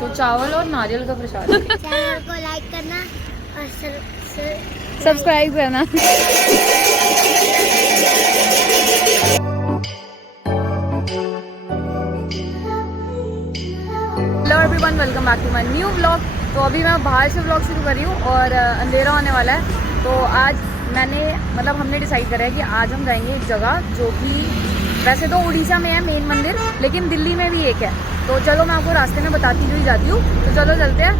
तो चावल और नारियल का प्रसाद। चैनल को लाइक करना और सब्सक्राइब करना। Hello everyone, welcome back to my new vlog. तो अभी मैं बाहर से व्लॉग शुरू कर रही हूँ और अंधेरा होने वाला है। तो आज हमने डिसाइड करा है कि आज हम जाएंगे एक जगह जो कि वैसे तो उड़ीसा में है मेन मंदिर, लेकिन दिल्ली में भी एक है। तो चलो मैं आपको रास्ते में बताती हुई जाती हूँ। तो चलो चलते हैं।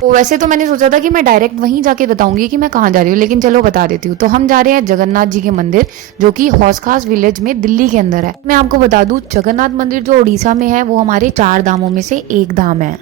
तो वैसे तो मैंने सोचा था कि मैं डायरेक्ट वहीं जाके बताऊंगी कि मैं कहाँ जा रही हूँ, लेकिन चलो बता देती हूँ। तो हम जा रहे हैं जगन्नाथ जी के मंदिर, जो कि हौस खास विलेज में दिल्ली के अंदर है। मैं आपको बता दूं, जगन्नाथ मंदिर जो उड़ीसा में है वो हमारे 4 धामों में से एक धाम है।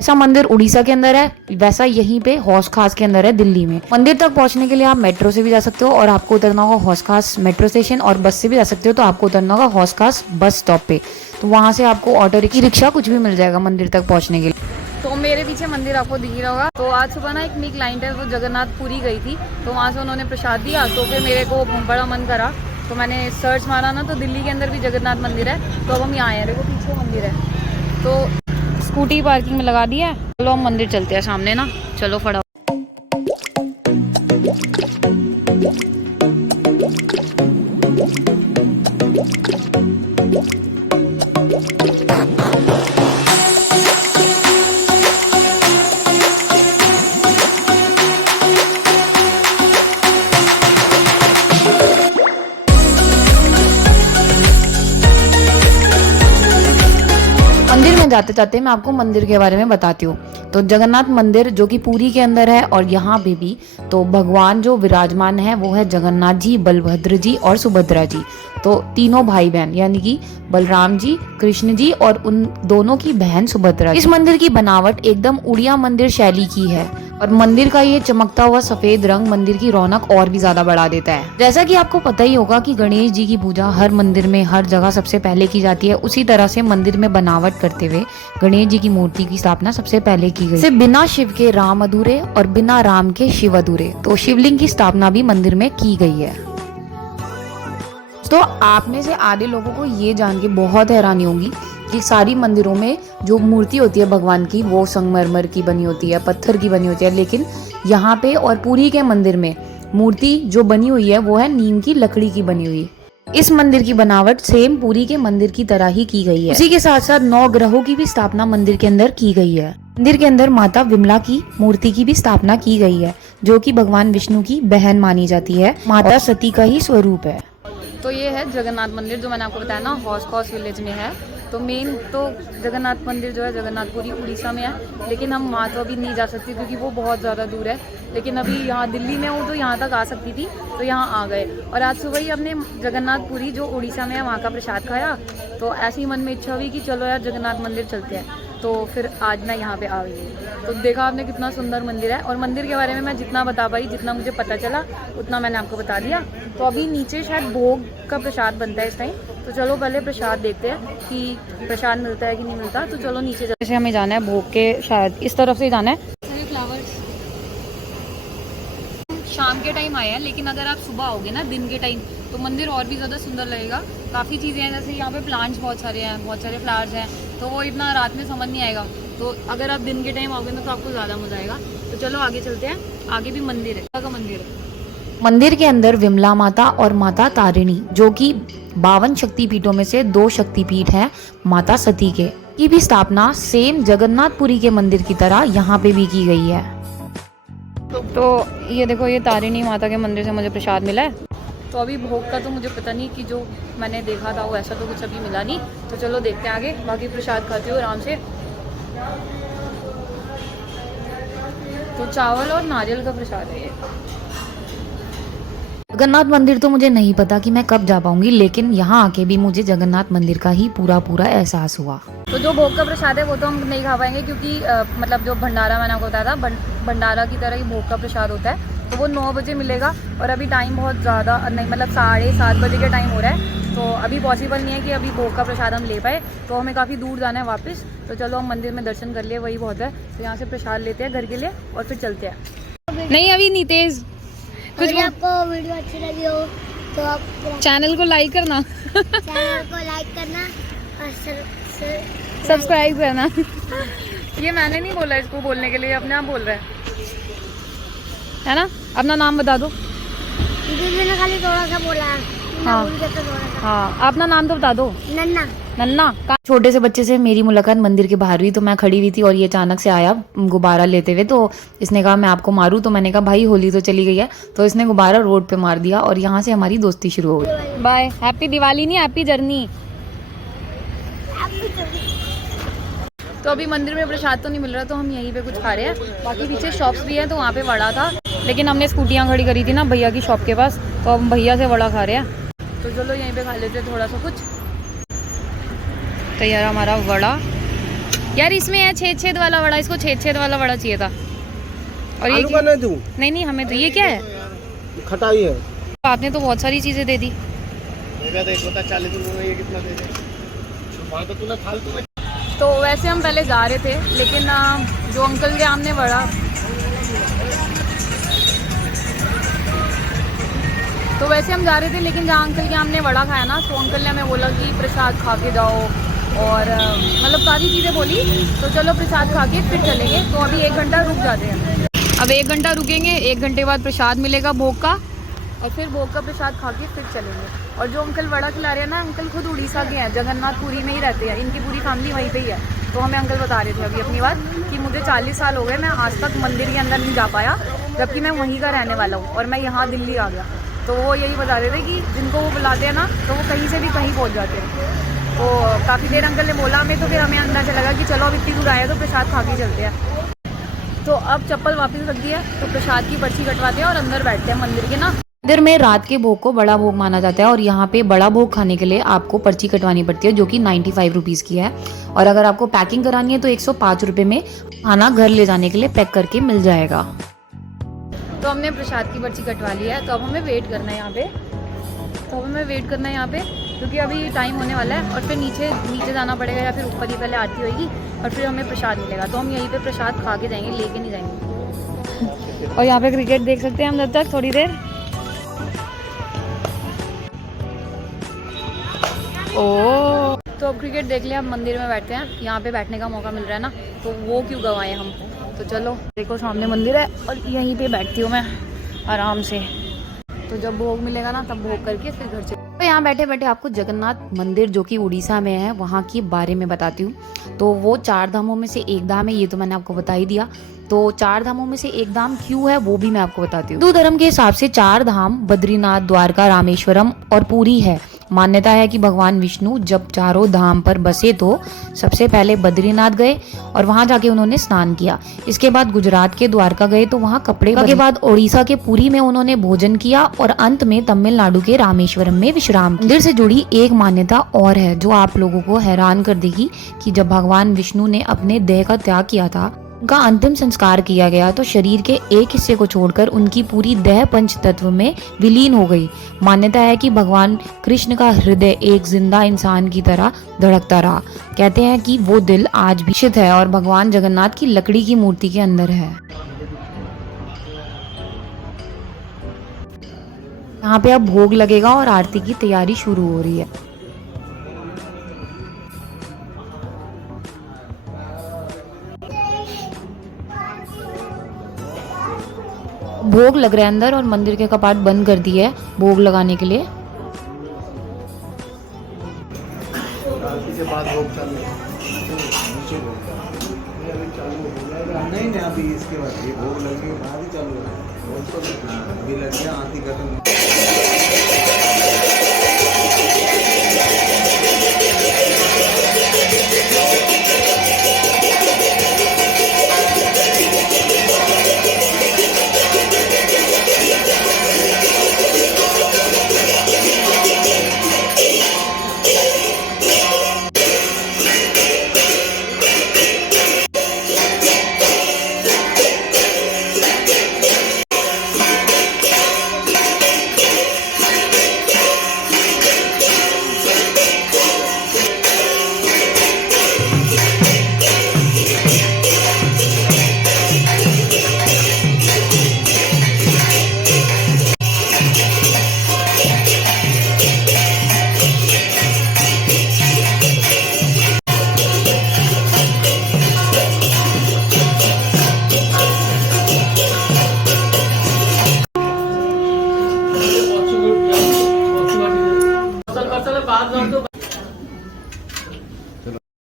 ऐसा मंदिर उड़ीसा के अंदर है, वैसा यहीं पे हौस खास के अंदर है दिल्ली में। मंदिर तक पहुंचने के लिए आप मेट्रो से भी जा सकते हो और आपको उतरना होगा हौस खास मेट्रो स्टेशन, और बस से भी जा सकते हो तो आपको उतरना होगा हौस खास बस स्टॉप पे। तो वहां से आपको ऑटो रिक्शा कुछ भी मिल जाएगा मंदिर तक पहुंचने के लिए। तो मेरे पीछे मंदिर आपको दिख रहा होगा। तो आज सुबह ना एक क्लाइंट है, वो जगन्नाथपुरी गई थी, तो वहाँ से उन्होंने प्रसाद दिया। तो फिर मेरे को बड़ा मन करा, तो मैंने सर्च मारा ना, तो दिल्ली के अंदर भी जगन्नाथ मंदिर है। तो अब हम यहाँ आए हैं, देखो पीछे मंदिर है। तो स्कूटी पार्किंग में लगा दिया है। चलो हम मंदिर चलते हैं सामने ना, चलो फटाफट। मंदिर में जाते जाते मैं आपको मंदिर के बारे में बताती हूँ। तो जगन्नाथ मंदिर जो कि पुरी के अंदर है, और यहाँ पे भी तो भगवान जो विराजमान है वो है जगन्नाथ जी, बलभद्र जी और सुभद्रा जी। तो तीनों भाई बहन, यानी कि बलराम जी, कृष्ण जी और उन दोनों की बहन सुभद्रा। इस मंदिर की बनावट एकदम उड़िया मंदिर शैली की है, और मंदिर का ये चमकता हुआ सफेद रंग मंदिर की रौनक और भी ज्यादा बढ़ा देता है। जैसा कि आपको पता ही होगा कि गणेश जी की पूजा हर मंदिर में हर जगह सबसे पहले की जाती है, उसी तरह से मंदिर में बनावट करते हुए गणेश जी की मूर्ति की स्थापना सबसे पहले की गई। सिर्फ बिना शिव के राम अधूरे और बिना राम के शिव अधूरे। तो शिवलिंग की स्थापना भी मंदिर में की गई है। तो आप में से आधे लोगों को ये जान के बहुत हैरानी होगी कि सारी मंदिरों में जो मूर्ति होती है भगवान की, वो संगमरमर की बनी होती है, पत्थर की बनी होती है, लेकिन यहाँ पे और पुरी के मंदिर में मूर्ति जो बनी हुई है वो है नीम की लकड़ी की बनी हुई। इस मंदिर की बनावट सेम पुरी के मंदिर की तरह ही की गई है। इसी के साथ साथ 9 ग्रहों की भी स्थापना मंदिर के अंदर की गई है। मंदिर के अंदर माता विमला की मूर्ति की भी स्थापना की गई है, जो कि भगवान विष्णु की बहन मानी जाती है, माता सती का ही स्वरूप है। तो ये है जगन्नाथ मंदिर, जो मैंने आपको बताया ना हौस खास विलेज में है। तो मेन तो जगन्नाथ मंदिर जो है जगन्नाथपुरी उड़ीसा में है, लेकिन हम वहाँ तो अभी नहीं जा सकते क्योंकि वो बहुत ज़्यादा दूर है। लेकिन अभी यहाँ दिल्ली में हूँ तो यहाँ तक आ सकती थी, तो यहाँ आ गए। और आज सुबह ही हमने जगन्नाथपुरी जो उड़ीसा में है वहाँ का प्रसाद खाया। तो ऐसी मन में इच्छा हुई कि चलो यार जगन्नाथ मंदिर चलते हैं। तो फिर आज मैं यहाँ पे आ गई हूँ। तो देखा आपने कितना सुंदर मंदिर है, और मंदिर के बारे में मैं जितना बता पाई, जितना मुझे पता चला उतना मैंने आपको बता दिया। तो अभी नीचे शायद भोग का प्रसाद बनता है इस टाइम। तो चलो पहले प्रसाद देखते हैं कि प्रसाद मिलता है कि नहीं मिलता। तो चलो नीचे जैसे हमें जाना है भोग के, शायद इस तरफ से जाना है। सारे फ्लावर्स शाम के टाइम आए हैं, लेकिन अगर आप सुबह आओगे ना दिन के टाइम, तो मंदिर और भी ज़्यादा सुंदर लगेगा। काफ़ी चीज़ें हैं, जैसे यहाँ पे प्लांट्स बहुत सारे हैं, बहुत सारे फ्लावर्स हैं, तो वो इतना रात में समझ नहीं आएगा। तो अगर आप दिन के टाइम आओगे ना तो आपको ज़्यादा मज़ा आएगा। तो चलो आगे चलते हैं। आगे भी मंदिर है, का मंदिर है। मंदिर के अंदर विमला माता और माता तारिणी, जो कि 52 शक्तिपीठों में से 2 शक्तिपीठ हैं माता सती के, की भी स्थापना सेम जगन्नाथपुरी के मंदिर की तरह यहाँ पे भी की गई है। तो ये देखो, ये तारिणी माता के मंदिर से मुझे प्रसाद मिला है। तो अभी भोग का तो मुझे पता नहीं कि जो मैंने देखा था वो ऐसा तो कुछ अभी मिला नहीं। तो चलो देखते हैं आगे, बाकी प्रसाद खाती हूँ आराम से। तो चावल और नारियल का प्रसाद है ये। जगन्नाथ मंदिर तो मुझे नहीं पता कि मैं कब जा पाऊंगी, लेकिन यहाँ आके भी मुझे जगन्नाथ मंदिर का ही पूरा एहसास हुआ। तो जो भोग का प्रसाद है वो तो हम नहीं खा पाएंगे, क्योंकि मतलब जो भंडारा मैंने आपको बताया था, भंडारा की तरह ही भोग का प्रसाद होता है। तो वो 9 बजे मिलेगा, और अभी टाइम बहुत ज़्यादा नहीं, मतलब 7:30 बजे के टाइम हो रहा है। तो अभी पॉसिबल नहीं है कि अभी भोग का प्रसाद हम ले पाए, तो हमें काफ़ी दूर जाना है वापस। तो चलो हम मंदिर में दर्शन कर लिए, वही बहुत है। तो यहाँ से प्रसाद लेते हैं घर के लिए और फिर चलते हैं। नहीं अभी नहीं तेज कुछ। आपको वीडियो अच्छी लगी हो तो आप चैनल को लाइक करना चैनल को लाइक करना और सब्सक्राइब करना। ये मैंने नहीं बोला इसको बोलने के लिए, अपने आप बोल रहा है ना। अपना नाम बता दो। दीदी ने खाली थोड़ा सा बोला है। हाँ। भूल गया था थोड़ा सा। हाँ, अपना नाम तो बता दो। नन्ना। नन्ना। छोटे से बच्चे से मेरी मुलाकात मंदिर के बाहर हुई, तो मैं खड़ी हुई थी और ये अचानक से आया गुब्बारा लेते हुए। तो इसने कहा मैं आपको मारूं, तो मैंने कहा भाई होली तो चली गई है। तो इसने गुब्बारा रोड पे मार दिया और यहाँ से हमारी दोस्ती शुरू हो गई। बाय। हैप्पी दिवाली नहीं, हैप्पी जर्नी। तो अभी मंदिर में प्रसाद तो नहीं मिल रहा, तो हम यहीं पे कुछ खा रहे हैं। बाकी पीछे शॉप्स भी हैं, तो वहाँ पे वड़ा था, लेकिन हमने स्कूटियाँ खड़ी करी थी ना भैया की शॉप के पास, तो हम भैया से वड़ा खा रहे हैं। तो चलो यहीं पे खा लेते थोड़ा सा कुछ। तो यार हमारा वड़ा, यार इसमें है छेद छेद वाला वड़ा, इसको छेद छेद वाला वड़ा चाहिए था। और ये का नहीं दूं? नहीं नहीं, हमें तो ये क्या है, खटाई है। आपने तो बहुत सारी चीजें दे दी। तो वैसे हम पहले जा रहे थे, लेकिन जो अंकल के हमने वड़ा, तो वैसे हम जा रहे थे, लेकिन जहाँ अंकल के हमने वड़ा खाया ना, तो अंकल ने हमें बोला कि प्रसाद खा के जाओ, और मतलब काफ़ी चीज़ें बोली। तो चलो प्रसाद खा के फिर चलेंगे। तो अभी 1 घंटा रुक जाते हैं। अब 1 घंटा रुकेंगे, 1 घंटे बाद प्रसाद मिलेगा भोग का, और फिर भोग का प्रसाद खा के फिर चलेंगे। और जो अंकल वड़ा खिला रहे हैं ना, अंकल खुद उड़ीसा के हैं, जगन्नाथपुरी में ही रहते हैं, इनकी पूरी फैमिली वहीं पे ही है। तो हमें अंकल बता रहे थे अभी अपनी बात कि मुझे 40 साल हो गए, मैं आज तक मंदिर के अंदर नहीं जा पाया, जबकि मैं वहीं का रहने वाला हूँ, और मैं यहाँ दिल्ली आ गया। तो वो यही बता रहे थे कि जिनको वो बुलाते हैं ना, तो वो कहीं से भी कहीं पहुँच जाते हैं। तो काफ़ी देर अंकल ने बोला हमें, तो फिर हमें अंदर से लगा कि चलो अब इतनी दूर आए तो प्रसाद खा के चलते हैं। तो अब चप्पल वापस रख दी है, तो प्रसाद की पर्ची कटवाते हैं और अंदर बैठते हैं मंदिर के ना। मंदिर में रात के भोग को बड़ा भोग माना जाता है, और यहाँ पे बड़ा भोग खाने के लिए आपको पर्ची कटवानी पड़ती है, जो कि 95 रुपीज़ की है। और अगर आपको पैकिंग करानी है तो 105 रुपये में खाना घर ले जाने के लिए पैक करके मिल जाएगा। तो हमने प्रसाद की पर्ची कटवा ली है, तो अब हमें वेट करना है यहाँ पे, क्योंकि अभी टाइम होने वाला है, और फिर नीचे जाना पड़ेगा, या फिर ऊपर ही पहले आरती होगी और फिर हमें प्रसाद मिलेगा। तो हम यहीं पे प्रसाद खा के जाएंगे, लेके नहीं जाएंगे। और यहाँ पे क्रिकेट देख सकते हैं हम जब तक थोड़ी देर। ओ, तो अब क्रिकेट देख लिया, अब मंदिर में बैठते हैं। यहाँ पे बैठने का मौका मिल रहा है ना, तो वो क्यों गवाएं हम। तो चलो, देखो सामने मंदिर है और यहीं पे बैठती हूँ मैं आराम से। तो जब भोग मिलेगा ना, तब भोग करके फिर घर चले। तो यहाँ बैठे बैठे आपको जगन्नाथ मंदिर, जो कि उड़ीसा में है, वहाँ के बारे में बताती हूँ। तो वो 4 धामों में से एक धाम है, ये तो मैंने आपको बता ही दिया। तो 4 धामों में से एक धाम क्यों है, वो भी मैं आपको बताती हूँ। हिंदू धर्म के हिसाब से 4 धाम बद्रीनाथ, द्वारका, रामेश्वरम और पुरी है। मान्यता है कि भगवान विष्णु जब चारों धाम पर बसे, तो सबसे पहले बद्रीनाथ गए और वहां जाके उन्होंने स्नान किया। इसके बाद गुजरात के द्वारका गए, तो वहां कपड़े के बाद ओडिशा के पुरी में उन्होंने भोजन किया, और अंत में तमिलनाडु के रामेश्वरम में विश्राम। मंदिर से जुड़ी एक मान्यता और है, जो आप लोगों को हैरान कर देगी, कि जब भगवान विष्णु ने अपने देह का त्याग किया था, उनका अंतिम संस्कार किया गया, तो शरीर के एक हिस्से को छोड़कर उनकी पूरी देह पंच तत्व में विलीन हो गई। मान्यता है कि भगवान कृष्ण का हृदय एक जिंदा इंसान की तरह धड़कता रहा। कहते हैं कि वो दिल आज भी स्थित है, और भगवान जगन्नाथ की लकड़ी की मूर्ति के अंदर है। यहाँ पे अब भोग लगेगा और आरती की तैयारी शुरू हो रही है। भोग लग रहा है अंदर, और मंदिर के कपाट बंद कर दिए है भोग लगाने के लिए। के बाद भोग चालू नहीं, अभी इसके बाद ये भोग लगने के बाद ही चालू है। भोग तो अभी लग गया, आरती खत्म।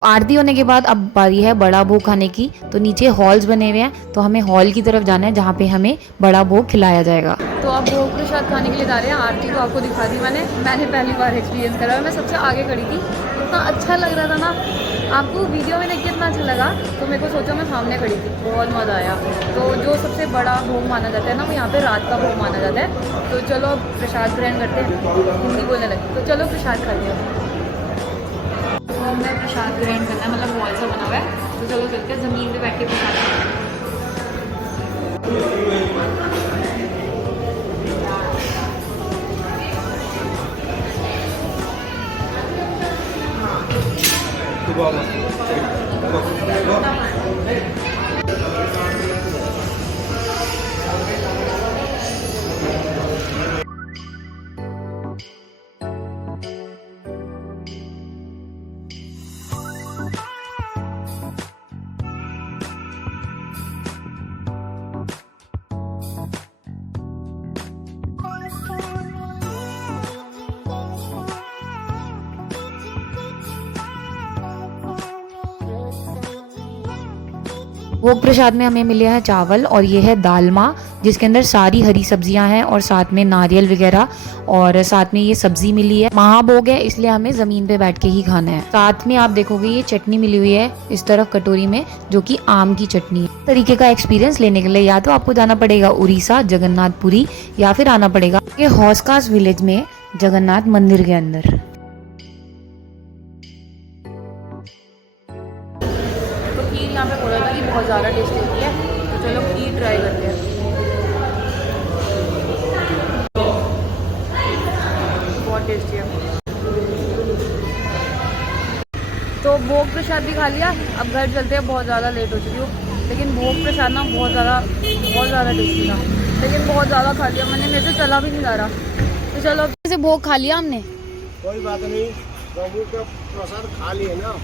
आरती होने के बाद अब बारी है बड़ा भोग खाने की। तो नीचे हॉल्स बने हुए हैं, तो हमें हॉल की तरफ जाना है जहाँ पे हमें बड़ा भोग खिलाया जाएगा। तो अब भोग प्रसाद खाने के लिए जा रहे हैं। आरती तो आपको दिखा दी मैंने पहली बार एक्सपीरियंस करा। मैं सबसे आगे खड़ी थी, इतना अच्छा लग रहा था ना। आपको वीडियो में देख के इतना अच्छा लगा तो मेरे को सोचा मैं सामने खड़ी थी, बहुत मज़ा आया। तो जो सबसे बड़ा भोग माना जाता है ना, वो यहाँ पे रात का भोग माना जाता है। तो चलो अब प्रसाद ग्रहण करते हैं। हिंदी बोलने लगी, तो चलो प्रसाद खाते हैं। तो हमें प्रसाद ग्रहण करना है, मतलब हॉल सा बना हुआ है। तो चलो चलते हैं, ज़मीन पे बैठ के प्रसाद खाते हैं। भोग प्रसाद में हमें मिले हैं चावल और ये है दालमा, जिसके अंदर सारी हरी सब्जियां हैं और साथ में नारियल वगैरह और साथ में ये सब्जी मिली है। महाभोग है इसलिए हमें जमीन पे बैठ के ही खाना है। साथ में आप देखोगे ये चटनी मिली हुई है इस तरफ कटोरी में, जो कि आम की चटनी है। इस तरीके का एक्सपीरियंस लेने के लिए या तो आपको जाना पड़ेगा उड़ीसा जगन्नाथपुरी, या फिर आना पड़ेगा ये हौसखास विलेज में जगन्नाथ मंदिर के अंदर। तो खीर यहाँ पे बोला था कि बहुत ज़्यादा टेस्टी होती है, तो चलो खीर ट्राई करते हैं। बहुत टेस्टी है। तो भोग प्रसाद भी खा लिया, अब घर चलते हैं, बहुत ज़्यादा लेट हो चुकी हूँ। लेकिन भोग प्रसाद ना बहुत ज़्यादा टेस्टी था, लेकिन बहुत ज़्यादा खा लिया मैंने, मेरे से चला भी नहीं जा रहा। तो चलो से भोग खा लिया हमने, कोई बात नहीं, प्रभु का प्रसाद खा लिए ना,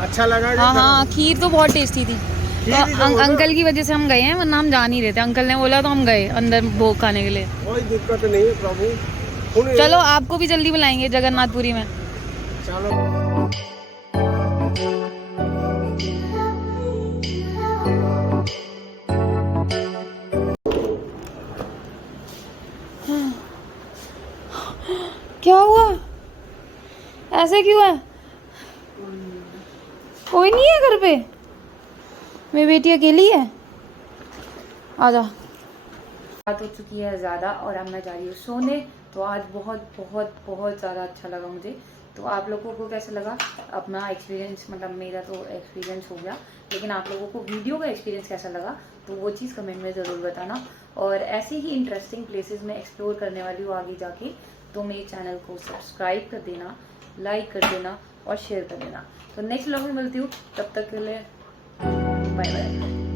अच्छा लगा। हाँ, खीर तो बहुत टेस्टी थी। तो अंकल की वजह से हम गए हैं, वरना हम जा नहीं रहे थे। अंकल ने बोला तो हम गए अंदर भोग खाने के लिए। कोई दिक्कत नहीं है प्रभु। चलो आपको भी जल्दी बुलाएंगे जगन्नाथपुरी में। चलो। क्या हुआ, ऐसे क्यों है? कोई नहीं है घर पे? मेरी बेटी अकेली है? आजा। बात हो चुकी है ज़्यादा और अब मैं जा रही हूँ सोने। तो आज बहुत बहुत बहुत ज़्यादा अच्छा लगा मुझे। तो आप लोगों को कैसा लगा अपना एक्सपीरियंस? मतलब मेरा तो एक्सपीरियंस हो गया, लेकिन आप लोगों को वीडियो का एक्सपीरियंस कैसा लगा तो वो चीज़ कमेंट में ज़रूर बताना। और ऐसे ही इंटरेस्टिंग प्लेसेस में एक्सप्लोर करने वाली हूँ आगे जाके। तो मेरे चैनल को सब्सक्राइब कर देना, लाइक कर देना और शेयर कर देना। तो नेक्स्ट व्लॉग में मिलती हूँ, तब तक के लिए बाय बाय।